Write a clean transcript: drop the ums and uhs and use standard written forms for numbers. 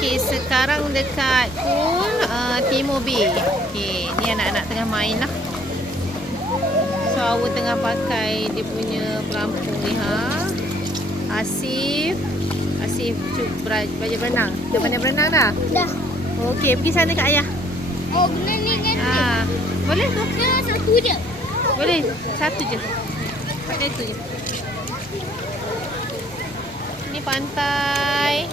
Okey, sekarang dekat pool Timur Bay. Okey, ni anak-anak tengah main lah. So, awak tengah pakai dia punya pelampung ni ha. Asif belajar berenang. Dah pandai berenang dah? Dah. Okey, pergi sana kat ayah. Oh, benar ni kan? Boleh tu? Ya, satu je. Boleh, satu je. Pakai tu je. Ni pantai.